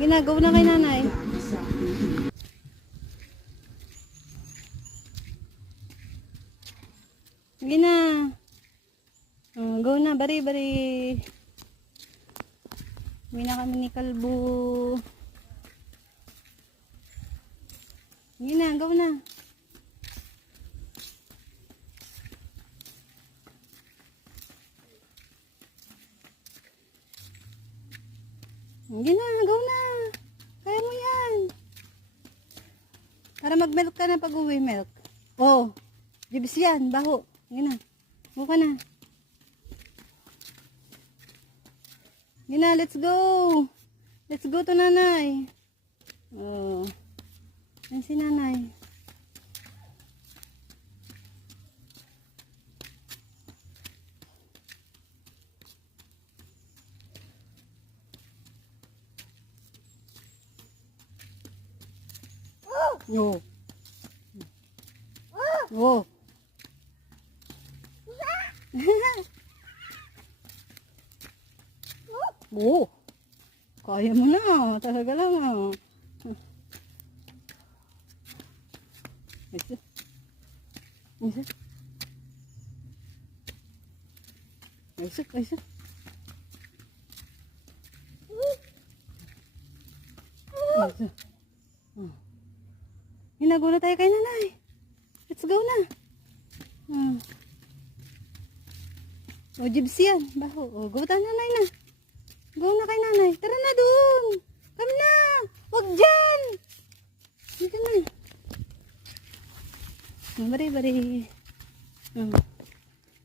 Ginagawa na kay nanay. Gina. Go na, bari. Gina kami ni Kalbo. Gina, go na. Gina, go na. Kaya mo yan. Para mag-milk ka na pag-uwi, milk. Oh, jibs yan, baho. Gina, go ka na. Gina, let's go. Let's go to nanay. Oh, yan si nanay. Oh. Oh. Oh. Kaya mo na. Talaga lang. Isa. Isa. Isa. Isa. Isa. Ginagawa na tayo kay nanay. Let's go na. O, jibs yan. Baho. O, go tayo nanay na. Go na kay nanay. Tara na dun. Come na. Huwag dyan. Dito na. Bari.